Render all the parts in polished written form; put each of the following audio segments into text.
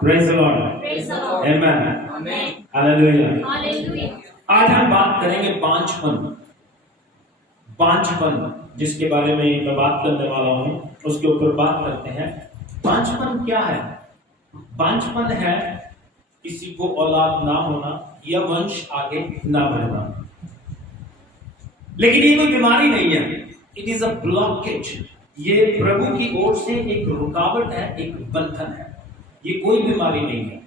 Praise the Lord, amen, hallelujah. आज हम बात करेंगे बांझपन जिसके बारे में मैं बात करने वाला हूं, उसके ऊपर बात करते हैं। बांझपन क्या है? बांझपन है किसी को औलाद ना होना या वंश आगे ना बढ़ना। लेकिन ये कोई बीमारी नहीं है, इट इज अ ब्लॉकेज। ये प्रभु की ओर से एक रुकावट है, एक बंधन है, ये कोई बीमारी नहीं है।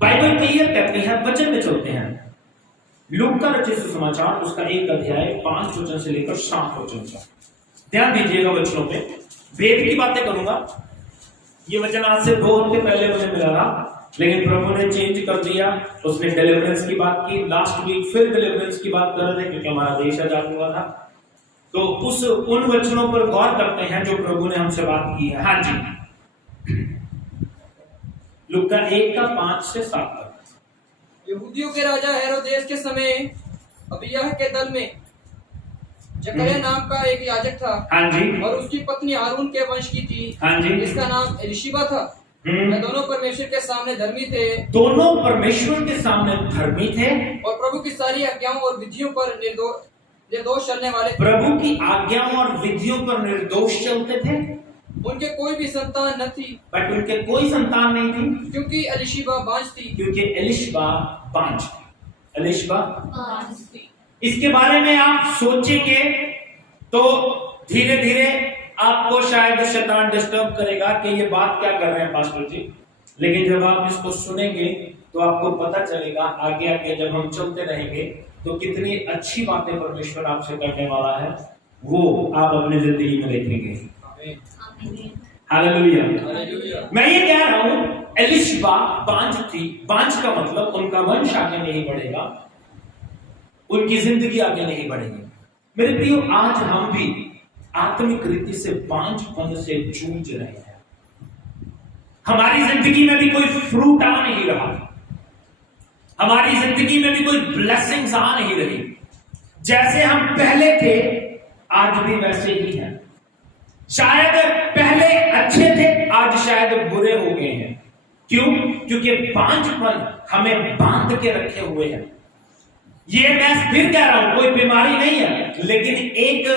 बाइबल क्लियर कहती है, वचन में चलते हैं। लूका का रचित सुसमाचार उसका 1 अध्याय 5 वचन से लेकर 7 वचन तक। ध्यान दीजिएगा वचनों पे, भेद की बातें करूंगा। ये वचन आज से 2 हफ्ते पहले मुझे मिला था, लेकिन प्रभु ने चेंज कर दिया। उसने डिलीवरेंस की बात की, लास्ट वीक फिर डिलीवरेंस की बात कर रहे थे क्योंकि हमारा देश आजाद हुआ था। तो उन वचनों पर गौर करते हैं जो प्रभु ने हमसे बात की है। हाँ जी, लूका 1 का 5 से 7 तक। यहूदियों के राजा हेरोदेस के समय अबिय्याह के दल में जकरिया नाम का एक याजक था। हाँ जी। और उसकी पत्नी हारून के वंश की थी। हाँ जी। इसका नाम एलिशिबा था। वे दोनों परमेश्वर के सामने धर्मी थे। दोनों परमेश्वर के सामने धर्मी थे और प्रभु की सारी आज्ञाओं और विधियों पर निर्दोष चलने वाले थे। प्रभु की आज्ञाओं और विधियों पर निर्दोष चलते थे। उनके कोई भी संतान न थी, बट उनके कोई संतान नहीं थी क्योंकि एलिशिबा बांझ थी। क्योंकि एलिशिबा बांझ थी। एलिशिबा बांझ थी। इसके बारे में आप सोचेंगे तो धीरे धीरे आपको शायद शैतान डिस्टर्ब करेगा कि ये बात क्या कर रहे हैं पास्टर जी। लेकिन जब आप इसको सुनेंगे तो आपको पता चलेगा आगे आगे जब हम चलते रहेंगे तो कितनी अच्छी बातें परमेश्वर आपसे करने वाला है, वो आप अपनी जिंदगी में देखेंगे। हालेलुया। मैं ये कह रहा हूं, एलिशिबा बांझ थी। बांझ का मतलब उनका वंश आगे नहीं बढ़ेगा, उनकी जिंदगी आगे नहीं बढ़ेगी। मेरे प्रियो, आज हम भी आत्मिक रीति से बांझपन से जूझ रहे हैं। हमारी जिंदगी में भी कोई फ्रूट आ नहीं रहा, हमारी जिंदगी में भी कोई ब्लेसिंग्स आ नहीं रही। जैसे हम पहले थे आज भी वैसे ही हैं। शायद पहले अच्छे थे, आज शायद बुरे हो गए हैं। क्यों? क्योंकि बांझपन हमें बांध के रखे हुए है। ये मैं फिर कह रहा हूं, कोई बीमारी नहीं है, लेकिन एक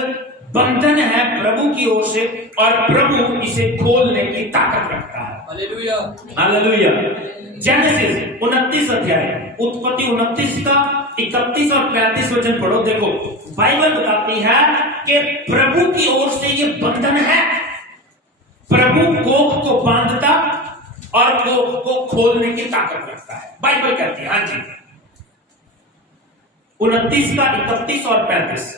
बंधन है प्रभु की ओर से, और प्रभु इसे खोलने की ताकत रखता है। Hallelujah, hallelujah. जेनेसिस 29 अध्याय, उत्पत्ति 29 का 31 और 35 वचन पढ़ो। देखो, बाइबल बताती है कि प्रभु की ओर से ये बंधन है। प्रभु कोख को बांधता और कोख को खोलने की ताकत रखता है, बाइबल कहती है। हाँ जी, 29 का 31 और 35।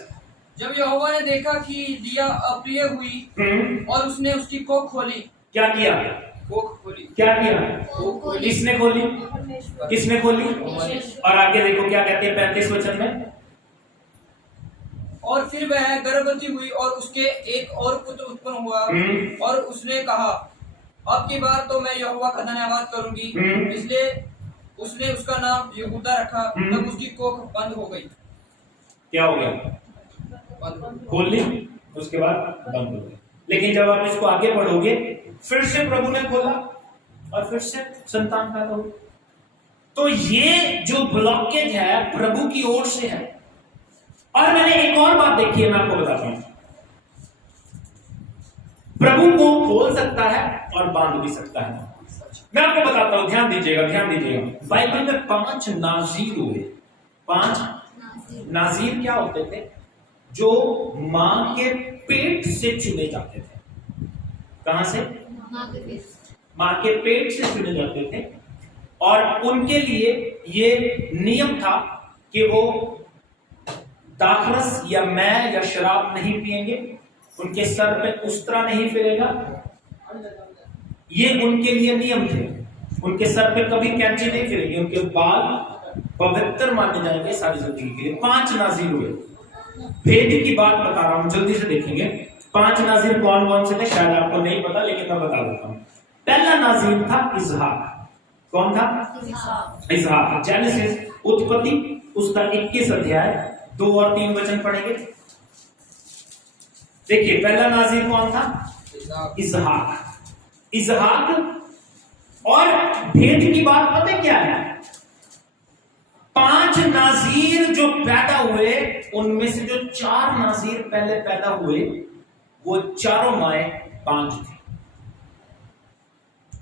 जब यहोवा ने देखा कि लिया अप्रिय हुई और उसने उसकी कोख खोली। क्या किया? कोख खोली। क्या किया? किसने खोली? किसने खोली? और आगे देखो क्या कहते हैं 35 वचन में। और फिर वह गर्भवती हुई और उसके एक और पुत्र उत्पन्न हुआ। और उसने कहा, अब की बार तो मैं यहोवा का धन्यवाद करूंगी। इसलिए उसने उसका नाम यहूदा रखा। तब उसकी कोख बंद हो गई। क्या हो गया? खोल ली, उसके बाद बंद हो गई। लेकिन जब आप इसको आगे बढ़ोगे, फिर से प्रभु ने खोला और फिर से संतान पैदा हुई। तो ये जो ब्लॉकेज है प्रभु की ओर से है। और मैंने एक और बात देखी है, मैं आपको बताता हूं। प्रभु को खोल सकता है और बांध भी सकता है। मैं आपको बताता हूं, ध्यान दीजिएगा, ध्यान दीजिएगा। बाइबल में 5 नाज़ीर हुए। 5 नाज़ीर क्या होते थे? जो मां के पेट से चुने जाते थे। कहां से? मां के पेट से चुने जाते थे। और उनके लिए ये नियम था कि वो दाखरस या मैं या शराब नहीं पिएंगे, उनके सर पे उस्तरा नहीं फिरेगा। ये उनके लिए नियम थे। उनके सर पे कभी कैंची नहीं फिरेगी, उनके बाल पवित्र माने जाएंगे सारी जिंदगी के लिए। 5 नाज़ीर हुए। भेद की बात बता रहा हूं, जल्दी से देखेंगे। 5 नाज़ीर कौन कौन से थे, शायद आपको नहीं पता, लेकिन मैं बता देता हूं। पहला नाज़ीर था इसहाक। कौन था? इसहाक। जेनेसिस उत्पत्ति उसका 21 अध्याय 2 और 3 वचन पढ़ेंगे। देखिए, पहला नाज़ीर कौन था? इसहाक। इसहाक और भेद की बात पता है क्या है? 5 नाजीर जो पैदा हुए, उनमें से जो 4 नाजीर पहले पैदा हुए, वो चारों माए बांझ थी।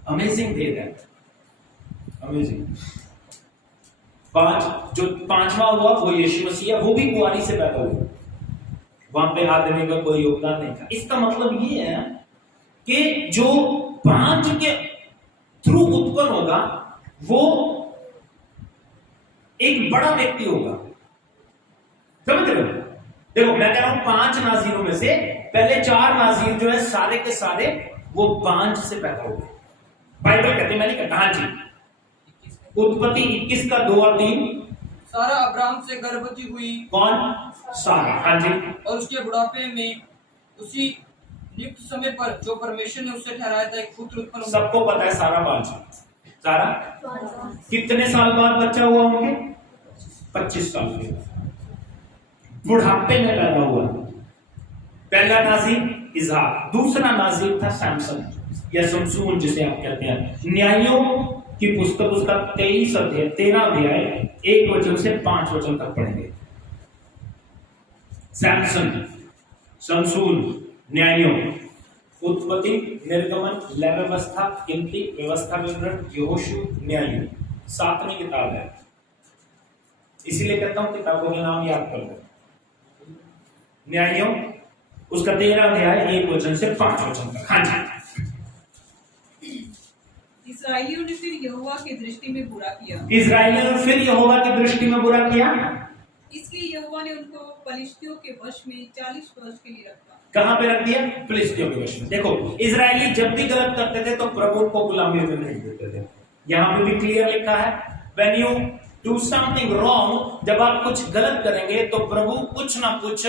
अमेजिंग भेद है, अमेजिंग। 5 जो 5वां हुआ वो यीशु मसीह है, वो भी कुंवारी से पैदा हुआ, वहां पे आदमी का कोई योगदान नहीं था। इसका मतलब ये है कि जो बांझ के थ्रू उत्पन्न होगा वो एक बड़ा व्यक्ति होगा। समझ रहे हो? देखो मैं कह रहा हूं 5 नाजीरों में से पहले 4 नाजीर जो है सारे के सारे वो बांझ से पैदा हुए। बाइबल कहते हैं, मैं नहीं कहता। हाँ जी, उत्पत्ति 21 का 2 और 3। सारा अब्राहम से गर्भवती हुई। कौन? सारा। हाँ जी। और उसके बुढ़ापे में उसी नियुक्त समय पर जो परमेश्वर ने उससे ठहराया था एक पुत्र उत्पन्न हुआ। सबको पता है सारा बांझ। सारा कितने साल बाद बच्चा हुआ उनके? 25 साल के बुढ़ापे में पैदा हुआ। पहला नाजीर इज़हाक, दूसरा नाजीर था सैमसन या शमशून जिसे आप कहते हैं। न्यायों की पुस्तक उसका 13 अध्याय 1 वचन से 5 वचन तक पढ़ेंगे। सैमसन, शमशून, न्यायों, उत्पत्ति, निर्गमन, लय व्यवस्था, गिनती, व्यवस्था विवरण, यहोशू, न्याय, 7वीं किताब है। इसीलिए कहता हूं किताबों के नाम याद कर लो। न्यायों उसका 13 अध्याय 1 वचन से 5 वचन तक। हाँ जी। इस्राएलियों ने फिर यहोवा की दृष्टि में बुरा किया। इस्राएलियों ने फिर यहोवा की दृष्टि में बुरा किया, इसलिए यहोवा ने उनको पलिश्तियों के वश में 40 वर्ष के लिए रखा। कहां पे रख दिया? फिलिस्तियों के वश में। देखो इजरायली जब भी गलत करते थे तो प्रभु को गुलामी में भेज देते थे। यहां पे भी क्लियर लिखा है, when you do something wrong, जब आप कुछ गलत करेंगे तो प्रभु कुछ ना कुछ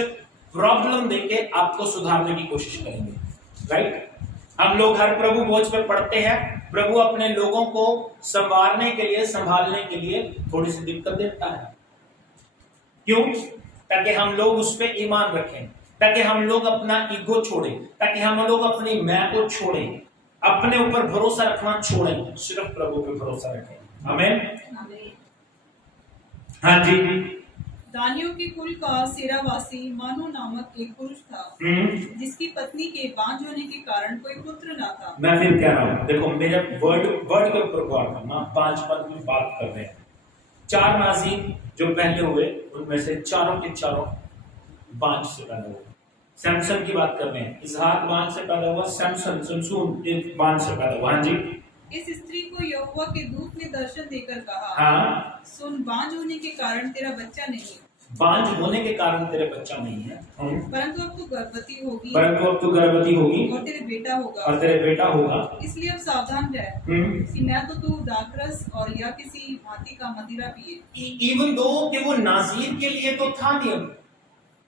प्रॉब्लम देके आपको सुधारने की कोशिश करेंगे। राइट? हम लोग हर प्रभु भोज पे पढ़ते हैं, प्रभु अपने लोगों को संभालने के लिए थोड़ी सी दिक्कत देता है। क्यों? ताकि हम लोग उस पर ईमान रखें, ताकि हम लोग अपना ईगो छोड़ें, ताकि हम लोग अपनी मैं को छोड़ें, अपने ऊपर भरोसा रखना छोड़ें, सिर्फ प्रभु पे भरोसा रखें। आमीन। हाँ जी। दानियों के कुल का सेरावासी मानो नामक एक पुरुष था, जिसकी पत्नी के बांझ होने के कारण कोई पुत्र ना था। मैं फिर कह रहा हूं, देखो मेरे वर्ड के ऊपर गौर करना। 5 पद में बात कर रहे हैं। 4 नाज़ीर जो पहले हुए उनमें से चारों के चारों बांझ से पैदा हुए। सैमसन की बात कर रहे हैं, इज़हाक बांझ से पैदा हुआ, सैमसन शमशून बांझ से पैदा हुआ। हाँ जी। इस स्त्री को यहोवा के दूत ने दर्शन देकर कहा, हाँ, सुन, बांझ होने के कारण तेरा बच्चा नहीं, बांझ होने के कारण तेरे बच्चा नहीं है, परंतु अब तू गर्भवती होगी, और तेरे बेटा होगा, इसलिए अब सावधान रह कि न तो तू दाखरस और या किसी भांति का मदिरा पिए। इवन दो कि वो नाज़ीर के लिए तो था नियम,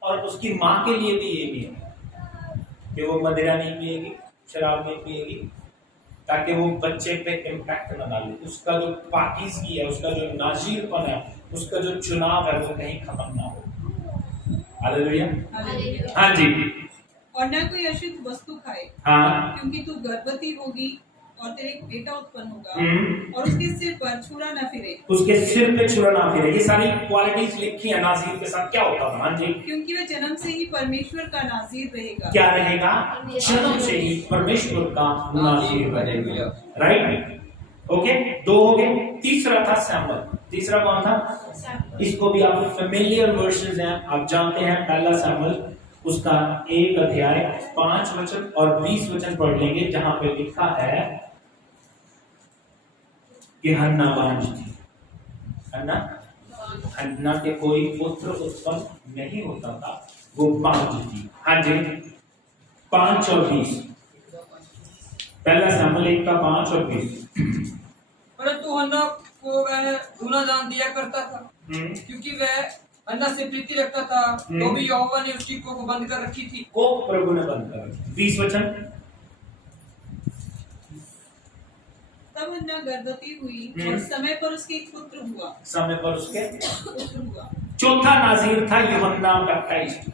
और उसकी माँ के लिए भी ये नियम कि वो मदिरा नहीं पिएगी, शराब नहीं पिएगी, ताकि वो बच्चे पे इम्पैक्ट न डाले। उसका जो पाकीज़गी है, उसका जो नाज़ीरपन है, उसका जो चुनाव है, वो कहीं खत्म ना हो। हालेलुया। हाँ जी। और न कोई अशुद्ध वस्तु खाए, हाँ, क्योंकि तू गर्भवती होगी और तेरे एक बेटा उत्पन्न होगा, और उसके सिर पर छुरा न फिरे, ये सारी क्वालिटीज लिखी है नाज़ीर के साथ क्या होता था। हाँ जी। क्योंकि वह जन्म से ही परमेश्वर का नाज़ीर रहेगा। क्या रहेगा? जन्म से ही परमेश्वर का नाज़ीर रहेगा। राइट? ओके, 2 हो गए। तीसरा था सैमुअल। तीसरा कौन था? इसको भी आप फेमिलियर वर्सेस हैं, आप जानते हैं। पहला सैमुअल उसका 1 अध्याय 5 वचन और 20 वचन पढ़ लेंगे, जहां पे लिखा है कि हन्ना बांझ थी। हन्ना के कोई पुत्र उत्पन्न नहीं होता था, वो बांझ थी। हाँ जी। 5 और 20। पहला सैमुअल 1 का 5 और 20। परंतु हन्ना को वह दूना दान दिया करता था, क्योंकि वह हन्ना से प्रीति रखता था, तो भी यहोवा ने उसकी कोख बंद कर रखी थी। कोख प्रभु ने बंद कर रखी। 20 वचन। तब हन्ना गर्भवती हुई और समय पर उसके एक पुत्र हुआ। चौथा नाज़ीर था यूहन्ना बैप्टाइस्ट,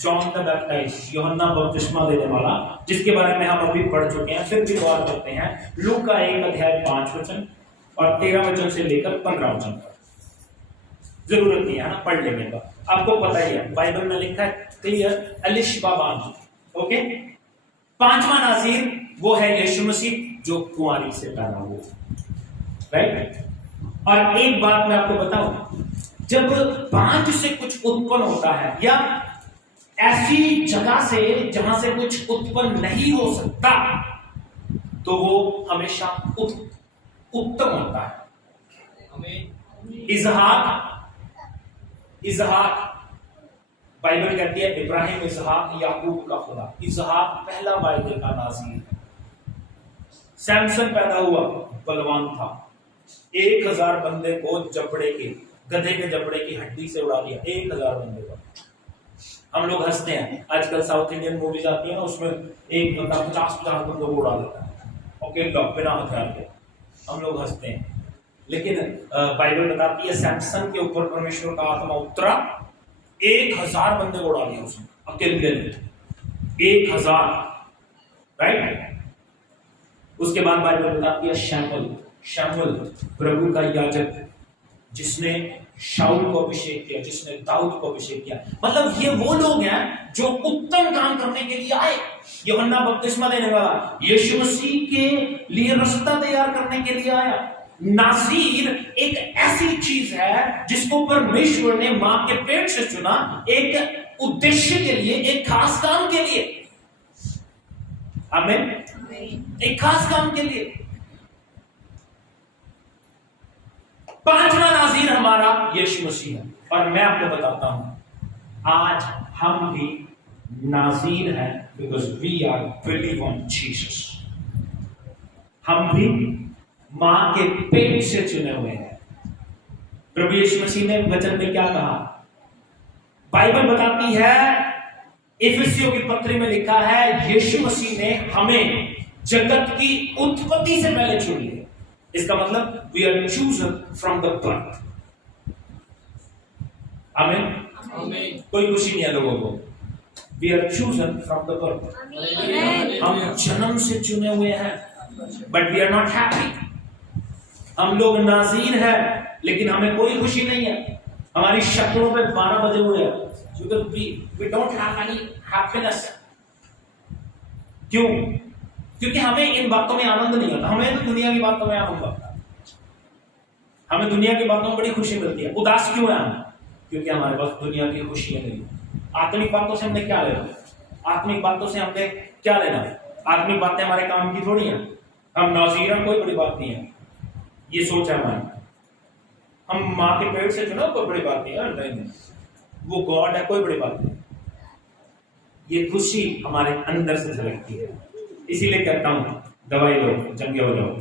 जॉन द बैप्टाइस्ट, यूहन्ना बपतिस्मा देने वाला, जिसके बारे में हम अभी पढ़ चुके हैं। फिर भी गौर करते हैं। लूका 1 अध्याय 5 वचन, और 13 वचन से लेकर 15 वचन तक। जरूरत नहीं है ना, पढ़ लेने का, आपको पता ही है, बाइबल में लिखा है क्लियर, एलिशबा बांझ। ओके, पांचवा नाज़ीर वो है यीशु मसीह जो कुंवारी से पैदा हुआ, राइट। और एक बात मैं आपको बताऊं, जब बांझ से कुछ उत्पन्न होता है या ऐसी जगह से जहां से कुछ उत्पन्न नहीं हो सकता, तो वो हमेशा उत्तम होता है। इजहाक बाइबल कहती है इब्राहिम, इसहाक, याकूब का खुदा। इसहाक पहला वायदे का नाज़ीर है। सैमसन पैदा हुआ, बलवान था, 1000 बंदे को जबड़े के, गधे के जबड़े की हड्डी से उड़ा दिया, 1000 बंदे को। हम लोग हंसते हैं, आजकल साउथ इंडियन मूवीज आती है ना, उसमें एक बंदा 50-50 बंदों को उड़ा देता है, ओके, बिना हथियार के, हम लोग हंसते हैं। लेकिन बाइबल बताती है सैमसन के ऊपर परमेश्वर का आत्मा उतरा, 1000 बंदे को उड़ा दिया उसने अकेले, 1000, राइट। उसके बाद बाइबल बताती है शमूएल प्रभु का याजक, जिसने शाऊल को अभिषेक किया, जिसने दाऊद को अभिषेक किया। मतलब ये वो लोग हैं जो उत्तम काम करने के लिए आए। यूहन्ना बपतिस्मा देने वाला यीशु मसीह के लिए रास्ता तैयार करने के लिए आया। नाज़ीर एक ऐसी चीज है जिसको परमेश्वर ने मां के पेट से चुना, एक उद्देश्य के लिए, एक खास काम के लिए। आमीन, एक खास काम के लिए। पांचवा नाज़ीर हमारा यीशु मसीह है। और मैं आपको बताता हूं, आज हम भी नाज़ीर हैं because we are believe on Jesus. हम भी मां के पेट से चुने हुए हैं। प्रभु यीशु मसीह ने वचन में क्या कहा? बाइबल बताती है, इफिसियों की पत्री में लिखा है, यीशु मसीह ने हमें जगत की उत्पत्ति से पहले चुन लिया। इसका मतलब we are chosen from the birth. आमीन। कोई खुशी नहीं है लोगों को, we are chosen from the birth. हम जन्म से चुने हुए हैं, but we are not happy. हम लोग नाज़ीर है लेकिन हमें कोई खुशी नहीं है। हमारी शक्लों पे 12 बजे हुए हैं, because we don't have any happiness। क्यों? क्योंकि हमें इन बातों में आनंद नहीं आता। हमें तो दुनिया की बातों में आनंद आता है, हमें दुनिया की बातों में बड़ी खुशी मिलती है। उदास क्यों है हम? क्योंकि हमारे पास दुनिया की खुशियां नहीं। आत्मिक बातों से हमने क्या लेना? आत्मिक बातों से हमने क्या लेना? आत्मिक बातें हमारे काम की थोड़ी हैं। हम नाज़ीर हैं, कोई बड़ी बात नहीं है, ये सोच है हमारी। हम माँ के पेट से चुना, कोई बड़ी बात नहीं है, नहीं, वो गॉड है, कोई बड़ी बात नहीं। ये खुशी हमारे अंदर से झलकती है। इसीलिए कहता हूं, दवाई लो, जंगे हो जाओ।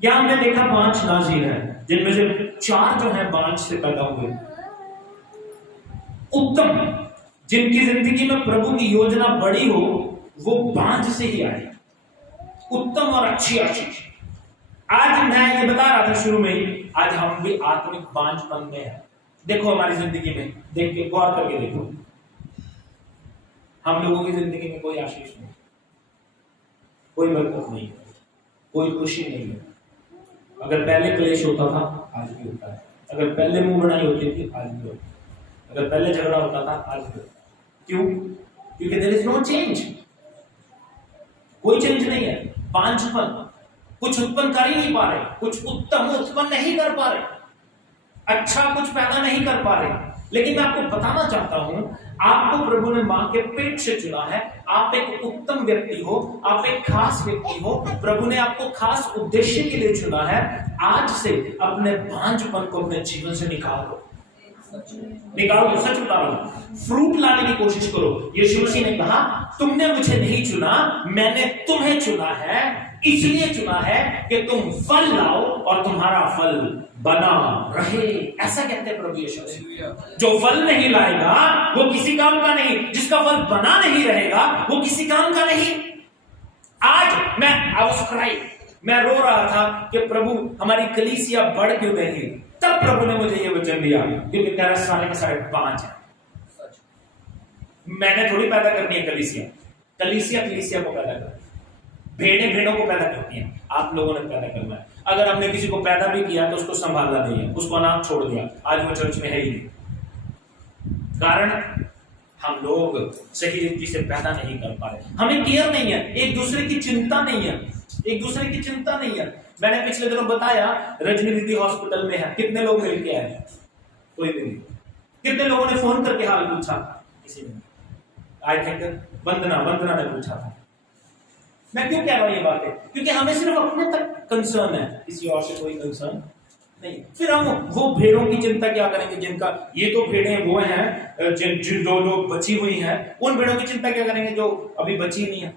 क्या हमने देखा 5 नाज़ीर हैं, जिनमें से 4 जो हैं बांझ से पैदा हुए, उत्तम, जिनकी जिंदगी में प्रभु की योजना बड़ी हो, वो बांझ से ही आई, उत्तम और अच्छी आशीष। आज मैं ये बता रहा था शुरू में ही, आज हम भी आत्मिक बांझपन में हैं। देखो हमारी जिंदगी में, देख के गौर करके देखो, हम लोगों की जिंदगी में कोई आशीष नहीं, कोई बरकत नहीं है, कोई खुशी नहीं है। अगर पहले क्लेश होता था, आज भी होता है। अगर पहले मुंह बनाई होती थी, आज भी होता है। अगर पहले झगड़ा होता था, आज भी होता है। क्यों? क्योंकि देयर इज नो चेंज, कोई चेंज नहीं है। बांझपन, कुछ उत्पन्न कर ही नहीं पा रहे, कुछ उत्तम उत्पन्न नहीं कर पा रहे, अच्छा कुछ पैदा नहीं कर पा रहे। लेकिन मैं आपको बताना चाहता हूं, आपको प्रभु ने मां के पेट से चुना है। आप एक उत्तम व्यक्ति हो, आप एक खास व्यक्ति हो। प्रभु ने आपको खास उद्देश्य के लिए चुना है। आज से अपने बांझपन को अपने जीवन से निकालो, निकालो। सच बता रहा हूं, फ्रूट लाने की कोशिश करो। यीशु मसीह ने कहा, तुमने मुझे नहीं चुना, मैंने तुम्हें चुना है। इसलिए चुना है कि तुम फल लाओ और तुम्हारा फल बना रहे। ऐसा कहते हैं प्रभु यीशु मसीह। जो फल नहीं लाएगा वो किसी काम का नहीं, जिसका फल बना नहीं रहेगा वो किसी काम का नहीं। आज मैं रो रहा था कि प्रभु हमारी कलीसिया बढ़ क्यों नहीं। तब प्रभु ने मुझे ये वचन दिया, क्योंकि तेरा सारे के सारे बांझ है। मैंने थोड़ी पैदा करनी है कलीसिया, कलीसिया को पैदा करती है। भेड़ें भेड़ों को पैदा करती हैं, आप लोगों ने पैदा करना है। अगर हमने किसी को पैदा भी किया तो उसको संभाला नहीं है, उसको अनाथ छोड़ दिया, आज वो चर्च में है ही नहीं। कारण हम लोग सही रीति से पैदा नहीं कर पा रहे, हमें केयर नहीं है, एक दूसरे की चिंता नहीं है, एक दूसरे की चिंता नहीं है। मैंने पिछले दिनों बताया रजनी दीदी हॉस्पिटल में है, कितने लोग मिलके आए? कोई भी नहीं। कितने लोगों ने फोन करके हाल पूछा? किसी ने। आई थिंक वंदना ने पूछा था। मैं क्यों कह रहा हूं ये बातें? क्योंकि हमें सिर्फ अपने तक कंसर्न है, किसी और से कोई कंसर्न नहीं। फिर हम वो भेड़ों की चिंता क्या करेंगे जिनका, ये तो भेड़ें वो हैं जिन दो लोग बची हुई हैं, उन भेड़ों की चिंता क्या करेंगे जो अभी बची नहीं है?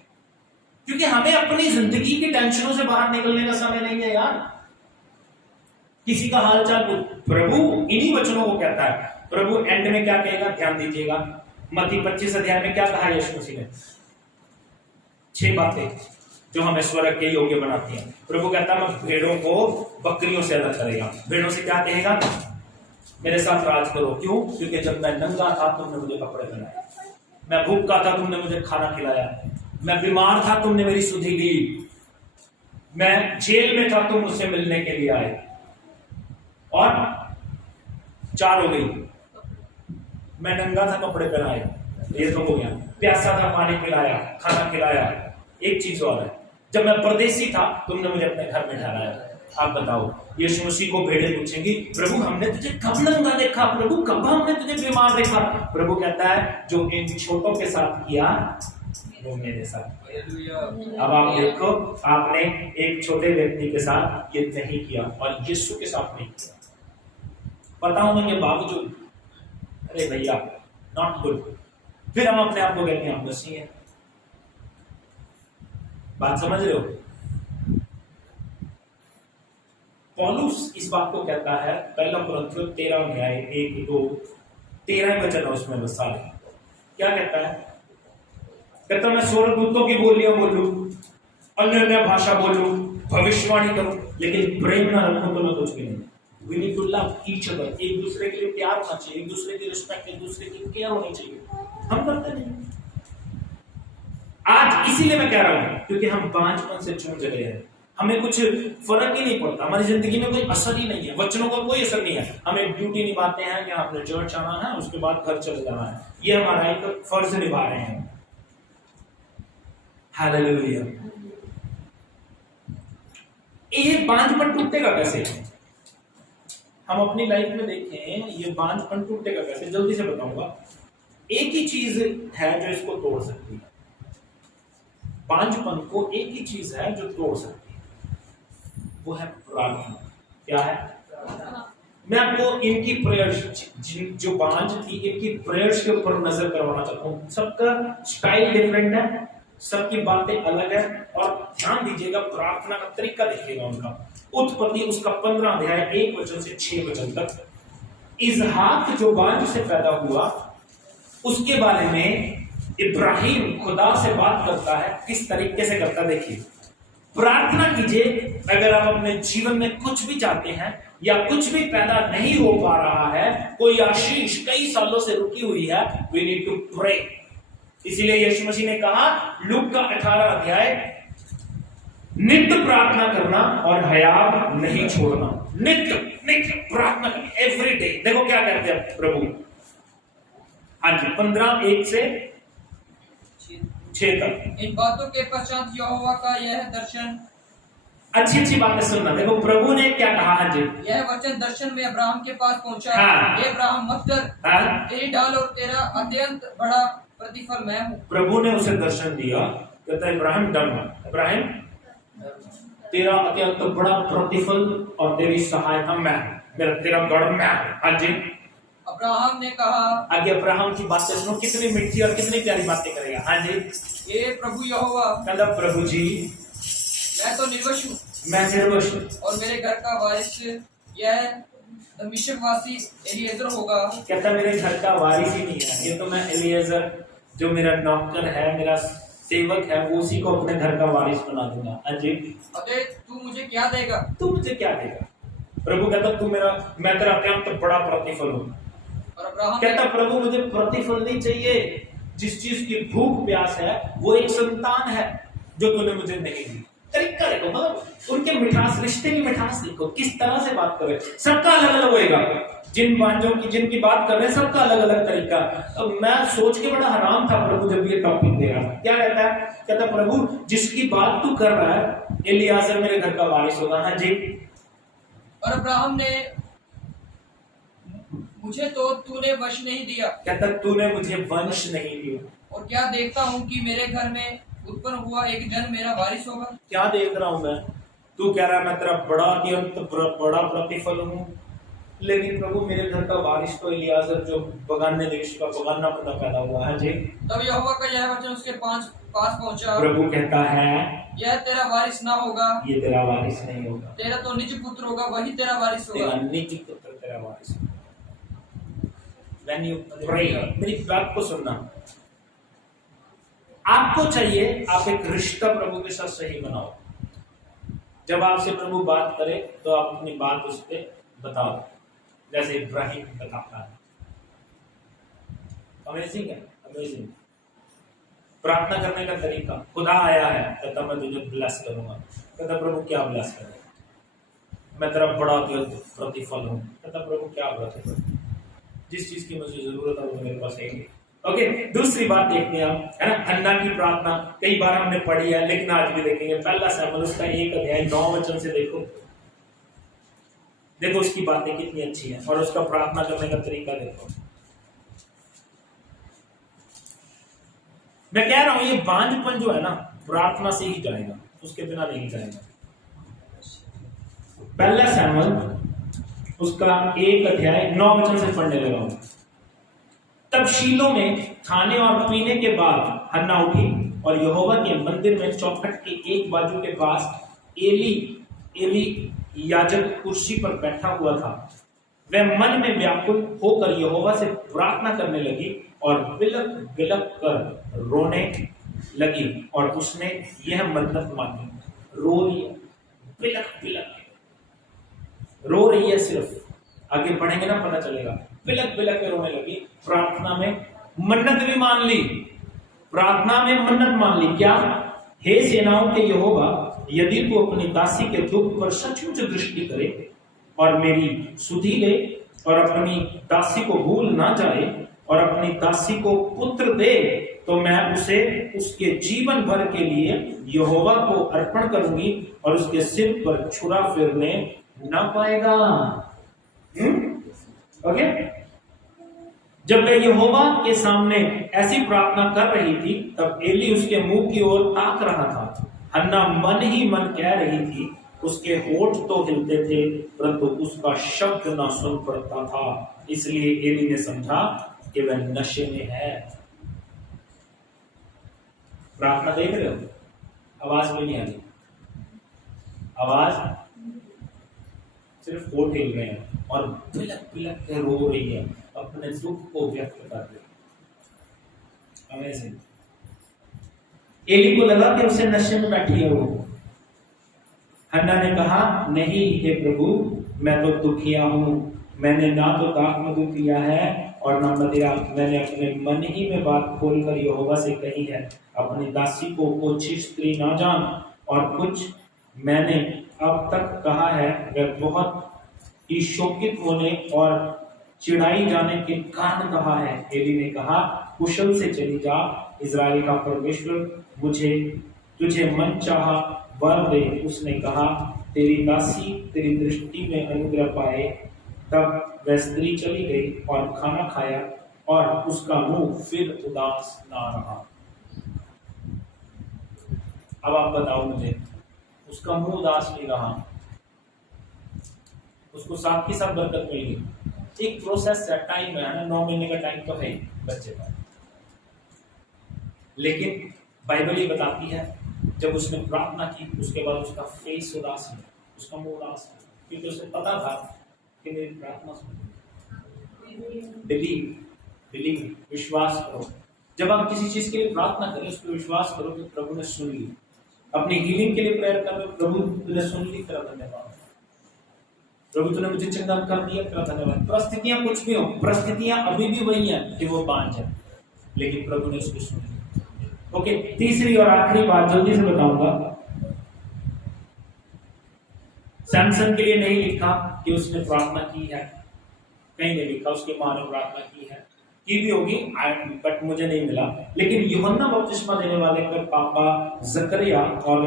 क्योंकि हमें अपनी जिंदगी की टेंशनों से बाहर निकलने का समय नहीं है यार। किसी का हालचाल, प्रभु इन्हीं वचनों को कहता है। प्रभु एंड में क्या कहेगा, ध्यान दीजिएगा। मत्ती 25 अध्याय में क्या कहा यीशु मसीह ने? 6 बातें जो हमें स्वर्ग के योग्य बनाती हैं। प्रभु कहता है मैं भेड़ों को बकरियों से अलग करेगा। भेड़ों से क्या कहेगा? मेरे साथ राज करो। क्यों? क्योंकि जब मैं नंगा था तुमने मुझे कपड़े पहनाए, मैं भूखा था तुमने मुझे खाना खिलाया, मैं बीमार था तुमने मेरी सुधि ली, मैं जेल में था तुम मुझसे मिलने के लिए आए। और 4 हो गई, मैं नंगा था कपड़े पहनाए, ये तो हो गया। प्यासा था पानी पिलाया, खाना खिलाया। एक चीज और है, जब मैं परदेसी था तुमने मुझे अपने घर में ठहराया। आप बताओ, यीशु मसीह को भेड़ें पूछेंगी प्रभु हमने तुझे कब नंगा देखा, प्रभु कब हमने तुझे बीमार देखा? प्रभु कहता है जो इन छोटों के साथ किया वो मेरे साथ। अब आप देखो, आपने एक छोटे व्यक्ति के साथ ये नहीं किया और यीशु के साथ नहीं किया, पता होने के बावजूद, अरे भैया नॉट गुड। फिर हम अपने आप को कहते हैं हम मसीह हैं। बात समझ रहे हो? पौलुस इस बात को कहता है, पहला कुरिन्थियों 13 अध्याय 1-2-13 वचन है उसमें बस सारे। क्या कहता है? कहता मैं स्वर्गदूतों की बोलियां बोलूं, अन्य भाषा बोलूं, भविष्यवाणी करूं, लेकिन प्रेम ना रखूं तो मैं कुछ भी नहीं। We need to love each other। एक दूसरे के लिए प्यार होना चाहिए, एक दूसरे की रिस्पेक्ट, एक दूसरे की केयर होनी चाहिए। हम करते नहीं। आज इसीलिए मैं कह रहा हूं क्योंकि हम बांझपन से चूक गए हैं। हमें कुछ फर्क ही नहीं पड़ता, हमारी जिंदगी में कोई असर ही नहीं है, वचनों का कोई असर नहीं है। हम ड्यूटी निभाते हैं कि हमने चर्च आना है, उसके बाद घर चले जाना है, ये हमारा एक फर्ज निभा रहे हैं। हालेलुया। ये बांझपन टूटेगा कैसे? हम अपनी लाइफ में देखें, ये बांझपन टूटेगा कैसे? जल्दी से बताऊंगा। एक ही चीज है जो इसको तोड़ सकती है, बांझपन को एक ही चीज है जो तोड़ सकती है, वो है प्रार्थना। क्या है? मैं आपको इनकी प्रेयर्स, जो बांझ थी इनकी प्रेयर्स के ऊपर नजर करवाना चाहता हूं। सबका स्टाइल डिफरेंट है, सबकी बातें अलग है, और ध्यान दीजिएगा प्रार्थना का तरीका देखिएगा उनका। उत्पत्ति उसका 15 अध्याय 1 वचन से 6 वचन तक। इसहाक जो बांझ से पैदा हुआ उसके बारे में इब्राहिम खुदा से बात करता है। किस तरीके से करता देखिए। प्रार्थना कीजिए, अगर आप अपने जीवन में कुछ भी चाहते हैं या कुछ भी पैदा नहीं हो पा रहा है, कोई आशीष कई सालों से रुकी हुई है, वी नीड टू प्रे। इसीलिए यीशु मसीह ने कहा लूका का 18 अध्याय, नित्य प्रार्थना करना और हयात नहीं छोड़ना। नित्य प्रार्थना करना, एवरी डे। देखो क्या कहते हैं प्रभु। हाँ जी, 15:1 से 6 तक। इन बातों के पश्चात यहोवा का यह दर्शन, अच्छी बातें सुनना। देखो प्रभु ने क्या कहा। हाँ जी, यह वचन दर्शन में अब्राहम के पास पहुंचा। हाँ। हे अब्राहम मत डर, हाँ। तेरी ढाल और तेरा अत्यंत बड़ा प्रतिफल मैं हूँ। प्रभु ने उसे दर्शन दिया, कहता है इब्राहिम डर मत, इब्राहिम तेरा अत्यंत बड़ा प्रतिफल और तेरी सहायता मैं, मेरा तेरा गढ़ मैं। हाँ जी। अब्राहम ने कहा, आगे अब्राहम की बातें सुनो, कितनी मीठी और कितनी प्यारी बातें करेगा। हाँ जी। हे प्रभु यहोवा, कहता प्रभु जी मैं तो निर्वश हूँ, मैं निर्वश हूँ, और मेरे घर का वारिस यह दमिश्कवासी एलीएजर होगा। कहता मेरे घर का वारिस ही नहीं है, ये तो मैं एलीएजर जो मेरा नौकर है, मेरा सेवक है, वो उसी को अपने घर का वारिस बना दूंगा। अजय अतः तू मुझे क्या देगा? तू मुझे क्या देगा? प्रभु कहता तू मेरा, मैं तेरा अत्यंत बड़ा प्रतिफल हूँ। और अब्राहम कहता प्रभु मुझे प्रतिफल नहीं चाहिए, जिस चीज की भूख प्यास है वो एक संतान है जो तूने मुझे नहीं दी। तरीका देखो, मतलब उनके मिठास, रिश्ते की मिठास देखो, किस तरह से बात कर रहे हैं। सबका अलग अलग होएगा, जिन बांझों की जिनकी बात कर रहे हैं सबका अलग अलग तरीका। अब मैं सोच के बड़ा हैरान था प्रभु जब ये टॉपिक दे रहा था। क्या कहता है? कहता प्रभु जिसकी बात तू कर रहा है एलियाजर मेरे घर का वारिस होगा। हाँ जी। और अब्राहम ने मुझे तो तूने वंश नहीं दिया। कहता तूने मुझे वंश नहीं दिया। और क्या देखता हूँ कि मेरे घर में उत्पन्न हुआ एक जन मेरा वारिस होगा। क्या देख रहा हूं मैं? तू कह रहा है मैं तेरा बड़ा अत्यंत बड़ा प्रतिफल हूं, लेकिन प्रभु मेरे घर का वारिस तो एलियाजर जो बगाने देश का बगाना पता पैदा हुआ है। जी। तब यहोवा का यह वचन उसके पास पहुंचा। प्रभु कहता है यह तेरा वारिस ना होगा, ये तेरा वारिस नहीं होगा, तेरा तो निज पुत्र होगा, वही तेरा वारिस होगा। तेरा निज पुत्र तेरा वारिस होगा। When you pray, मेरी बात को सुनना, आपको चाहिए आप एक रिश्ता प्रभु के साथ सही बनाओ। जब आपसे प्रभु बात करे तो आप अपनी बात उस पर बताओ, जैसे इब्राहिम बताता है। अमेजिंग है, अमेजिंग। प्रार्थना करने का तरीका, खुदा आया है, कहता मैं तुझे ब्लेस करूंगा। कहता प्रभु क्या ब्लेस करें? मैं तेरा बड़ा प्रतिफल हूं। कहता प्रभु क्या प्रतिफल? जिस चीज की मुझे जरूरत है वो मेरे पास है। ओके, दूसरी बात देखते हैं हम, है ना, हन्ना की प्रार्थना कई बार हमने पढ़ी है, लेकिन आज भी देखेंगे। पहला सैमुएल उसका 1 अध्याय 9 वचन से देखो, देखो उसकी बातें कितनी अच्छी हैं और उसका प्रार्थना करने का तरीका देखो। मैं कह रहा हूं ये बांझपन जो है ना प्रार्थना से ही जाएगा, उसके बिना नहीं जाएगा। पहला सैमुएल उसका 1 अध्याय 9 वचन से पढ़ने लगा हूं। तब शीलो में खाने और पीने के बाद हन्ना उठी और यहोवा के मंदिर में चौखट के एक बाजू के पास एली याजक कुर्सी पर बैठा हुआ था। वह मन में व्याकुल होकर यहोवा से प्रार्थना करने लगी और बिलक बिलक कर रोने लगी। और उसने यह मन्नत मांगी, रो रही है, बिलक बिलक रो रही है, सिर्फ आगे पढ़ेंगे ना पता चलेगा। बिलक बिलक के रोने लगी। प्रार्थना में मन्नत भी मान ली, प्रार्थना में मन्नत मान ली। क्या? हे सेनाओं के यहोवा, यदि तू अपनी दासी के दुख पर सचमुच दृष्टि करे और मेरी सुधि ले और अपनी दासी को भूल ना जाए और अपनी दासी को पुत्र दे, तो मैं उसे उसके जीवन भर के लिए यहोवा को अर्पण करूंगी और उसके सिर पर छुरा फिरने ना पाएगा। ओके? जब वह यहोवा के सामने ऐसी प्रार्थना कर रही थी तब एली उसके मुंह की ओर ताक रहा था। हन्ना मन ही मन कह रही थी, उसके होठ तो हिलते थे परंतु उसका शब्द ना सुन पड़ता था। इसलिए एली ने समझा कि वह नशे में है। प्रार्थना देख रहे हो, आवाज भी नहीं आ रही, आवाज सिर्फ होठ हिल रहे हैं और बिलक बिलक के रो रही है, अपने दुख को व्यक्त कर रही है। अमेजिंग। एली को लगा कि उसे नशे में बैठी है वो। हन्ना ने कहा, नहीं हे प्रभु, मैं तो दुखिया हूं, मैंने ना तो दाख मधु पिया है और ना मदिरा। मैंने अपने मन ही में बात खोलकर यहोवा से कही है, अपनी दासी को ओछी स्त्री ना जान। और कुछ मैंने अब तक कहा है वह बहुत ही शोकित होने और चिढ़ाई जाने के कारण कहा है। एली ने कहा, कुशल से चली जा, इजराइल का परमेश्वर मुझे तुझे मन चाहा वर दे। उसने कहा, तेरी दासी तेरी दृष्टि में अनुग्रह पाए। तब वह स्त्री चली गई और खाना खाया और उसका मुंह फिर उदास ना रहा। अब आप बताओ मुझे, उसका मुंह उदास नहीं रहा, उसको साथ की साथ बरकत मिल गई। एक प्रोसेस है, टाइम है ना, 9 महीने का टाइम तो है बच्चे का। लेकिन बाइबल ये बताती है जब उसने प्रार्थना की उसके बाद उसका फेस उदास है, उसका मुंह उदास है, क्योंकि उसे पता था कि मेरी प्रार्थना सुन। बिलीव, विश्वास करो। जब आप किसी चीज के लिए प्रार्थना करें उस पर विश्वास करो कि प्रभु ने सुन ली। अपनी हीलिंग के लिए प्रेयर कर रहे हो, प्रभु तूने सुन ली, तेरा धन्यवाद। प्रभु तूने मुझे चंगा कर दिया, तेरा धन्यवाद। परिस्थितियां कुछ भी हो, परिस्थितियां अभी भी वही हैं कि वो बांझ है, लेकिन प्रभु ने उसको सुन लिया। ओके, तीसरी और आखिरी बात जल्दी से बताऊंगा। सैमसन के लिए नहीं लिखा कि उसने प्रार्थना की है, कहीं नहीं लिखा उसकी मां ने प्रार्थना की भी होगी, बट मुझे नहीं मिला। लेकिन यूहन्ना बपतिस्मा देने वाले का पापा जकरिया और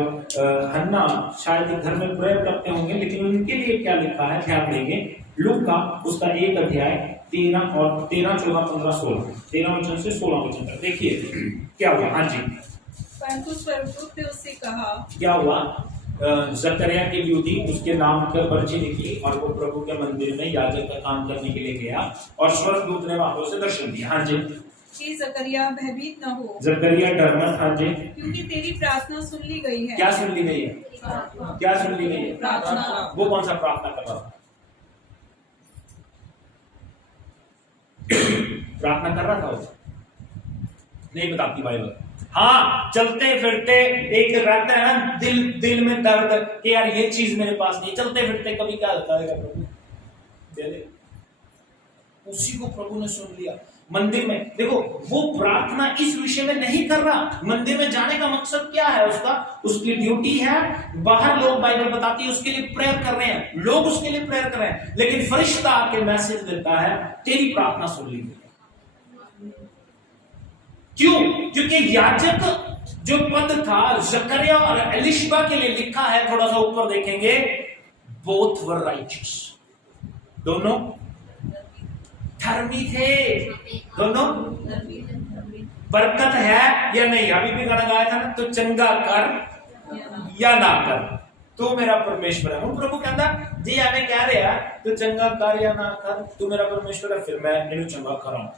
हन्ना शायद घर में प्रेयर करते होंगे, लेकिन उनके लिए क्या लिखा है ध्यान देंगे। लूका उसका 1 अध्याय 13 और 13, 14, 15, 16, 13 वचन से 16 वचन तक देखिए क्या हुआ। हाँ जी, परंतु स्वर्गदूत ने उससे कहा, क्या हुआ? जकरिया की ड्यूटी उसके नाम पर पर्ची निकली और वो प्रभु के मंदिर में याजक का काम करने के लिए गया और स्वर्गदूत ने वहां से दर्शन दिया। हाँ जी, कि जकरिया भयभीत न हो, जकरिया डरना। हाँ जी, क्योंकि तेरी प्रार्थना सुन ली गई है। क्या सुन ली गई है? क्या सुन ली गई है? प्रार्थना। वो कौन सा प्रार्थना कर रहा था? प्रार्थना कर रहा था वो? नहीं बताती बाइबल। हाँ, चलते फिरते एक रहता है ना दिल में दर्द कि यार ये चीज मेरे पास नहीं, चलते फिरते कभी क्या होता है प्रभु दे दे, उसी को प्रभु ने सुन लिया मंदिर में। देखो वो प्रार्थना इस विषय में नहीं कर रहा। मंदिर में जाने का मकसद क्या है उसका? उसकी ड्यूटी है, बाहर लोग बाइबल बताती है उसके लिए प्रेयर कर रहे हैं, लोग उसके लिए प्रेयर कर रहे हैं, लेकिन फरिश्ता आके मैसेज देता है तेरी प्रार्थना सुन ली गई। क्यों? क्योंकि याजक जो पद था जकरिया और एलिशबा के लिए लिखा है, थोड़ा सा ऊपर देखेंगे, बोथ वर राइचियस, दोनों धर्मी थे, दोनों। बरकत है या नहीं? अभी भी गाना गाया था ना, तो चंगा कर या ना कर, तू मेरा परमेश्वर है। हूं प्रभु कहता जी हमें कह रहे हैं तू चंगा कर या ना कर, तू मेरा परमेश्वर है, फिर मैं इन्हें चंगा कराऊं,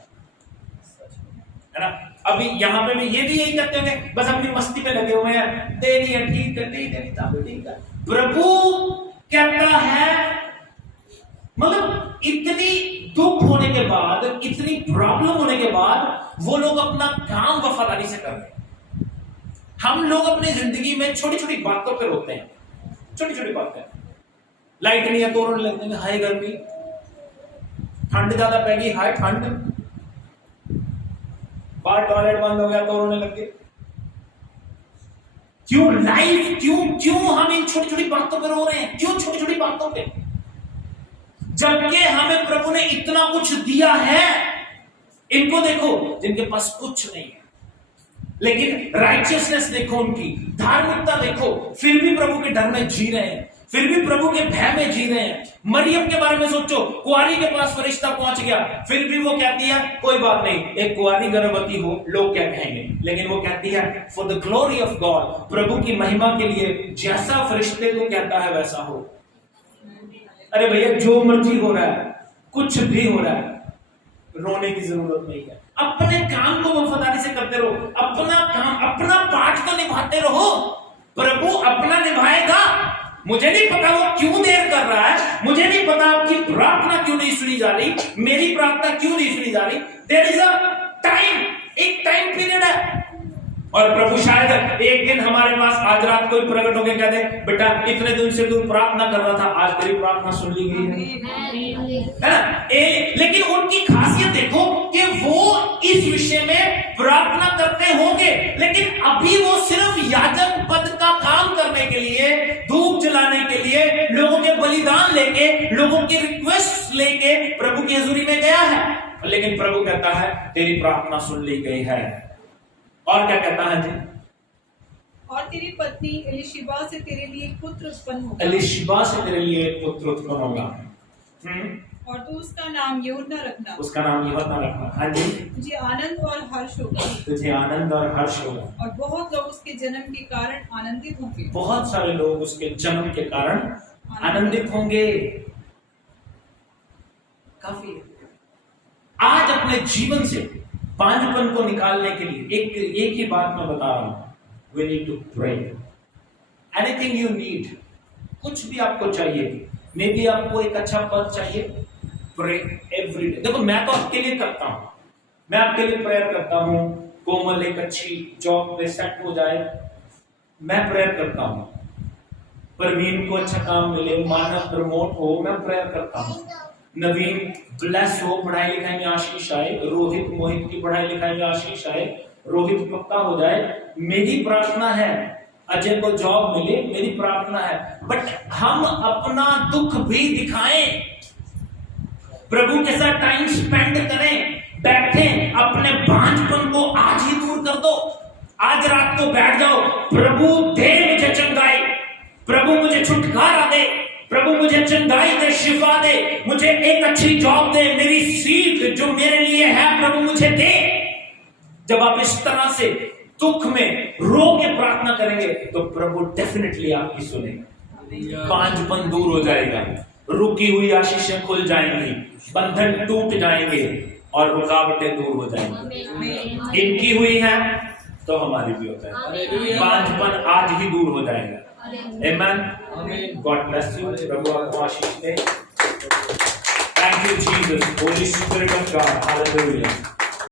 है ना। अभी यहां पे भी ये भी यही कहते होंगे, बस अपनी मस्ती में लगे हुए हैं, तेरी है ठीक है, नहीं तेरी तब ठीक है। प्रभु कहता है, मतलब इतनी दुख होने के बाद, इतनी प्रॉब्लम होने के बाद वो लोग अपना काम वफादारी से कर रहे हैं। हम लोग अपनी जिंदगी में छोटी छोटी बातों पे रोते हैं, छोटी छोटी बातें, लाइट नहीं है तो रोने लगते हैं, हाय गर्मी, ठंड ज्यादा पै गई, हाय ठंड, बाहर टॉयलेट बंद हो गया तो रोने लग गए। क्यों लाइफ, क्यों हम इन छोटी छोटी बातों पे रो रहे हैं? क्यों छोटी छोटी बातों पे, जबकि हमें प्रभु ने इतना कुछ दिया है। इनको देखो जिनके पास कुछ नहीं है, लेकिन राइचियसनेस देखो, उनकी धार्मिकता देखो, फिर भी प्रभु के डर में जी रहे हैं, फिर भी प्रभु के भय में जी रहे हैं। मरियम के बारे में सोचो, कुंवारी के पास फरिश्ता पहुंच गया, फिर भी वो कहती है कोई बात नहीं, एक कुंवारी गर्भवती हो लोग क्या कहेंगे, लेकिन वो कहती है for the glory of God, प्रभु की महिमा के लिए जैसा फरिश्ते को कहता है वैसा हो। अरे भैया जो मर्जी हो रहा है, कुछ भी हो रहा है, रोने की जरूरत नहीं है। अपने काम को वफादारी से करते रहो, अपना काम, अपना पाठ तो निभाते रहो, प्रभु अपना निभाएगा। मुझे नहीं पता वो क्यों देर कर रहा है, मुझे नहीं पता आपकी प्रार्थना क्यों नहीं सुनी जा रही, मेरी प्रार्थना क्यों नहीं सुनी जा रही। देयर इज अ टाइम, एक टाइम पीरियड है। और प्रभु शायद एक दिन हमारे पास आज रात कोई प्रकट होकर कह दे, बेटा इतने दिन से तू प्रार्थना कर रहा था, आज तेरी प्रार्थना सुन ली गई है ना। लेकिन उनकी खासियत देखो कि वो इस विषय में प्रार्थना करते होंगे, लेकिन अभी वो सिर्फ याजक पद का काम करने के लिए, धूप जलाने के लिए, लोगों के बलिदान लेके, लोगों की रिक्वेस्ट लेके प्रभु की हजूरी में गया है। लेकिन प्रभु कहता है तेरी प्रार्थना सुन ली गई है। और क्या कहता है जी? और तेरी पत्नी एलिशिबा से तेरे लिए एक पुत्र उत्पन्न होगा। एलिशिबा से तेरे लिए एक पुत्र उत्पन्न होगा। और तू उसका नाम यूहन्ना रखना। उसका नाम यूहन्ना रखना। हाँ जी। तुझे आनंद और हर्ष होगा। तुझे आनंद और हर्ष होगा। और बहुत लोग उसके जन्म के कारण आनंदित होंगे। बहुत सारे लोग उसके जन्म के कारण आनंदित होंगे। काफी आज अपने जीवन से बांझपन को निकालने के लिए एक ही बात मैं बता रहा हूं, we need to pray. Anything you need, कुछ भी आपको चाहिए, मे बी आपको एक अच्छा पद चाहिए, pray every day। देखो मैं तो आपके लिए करता हूं, मैं आपके लिए प्रेयर करता हूं, कोमल एक अच्छी जॉब पे सेट हो जाए, मैं प्रेयर करता हूं, परवीन को अच्छा काम मिले, मानव प्रमोट हो, मैं प्रेयर करता हूं, नवीन ब्लेस हो, पढ़ाई लिखाई में आशीष आए, रोहित मोहित की पढ़ाई लिखाई में आशीष आए, रोहित पक्का हो जाए। मेरी प्रार्थना है अजय को जॉब मिले, मेरी प्रार्थना है, बट हम अपना दुख भी दिखाएं, प्रभु के साथ टाइम स्पेंड करें, बैठें, अपने बांझपन को आज ही दूर कर दो। आज रात को बैठ जाओ, प्रभु दे मुझे चंगाई, प्रभु मुझे छुटकारा दे, प्रभु मुझे चंगाई दे, शिफा दे, मुझे एक अच्छी जॉब दे, मेरी सीट जो मेरे लिए है प्रभु मुझे दे। जब आप इस तरह से दुख में रो के प्रार्थना करेंगे तो प्रभु डेफिनेटली आपकी सुनेगा, बांझपन दूर हो जाएगा, रुकी हुई आशीषें खुल जाएंगी, बंधन टूट जाएंगे और रुकावटें दूर हो जाएंगी। इनकी हुई है तो हमारी भी हो जाएगी, बांझपन आज ही दूर हो जाएगा। आमेन। God bless you. प्रभु आपको आशीष दे। Thank you Jesus, holy spirit of God, hallelujah.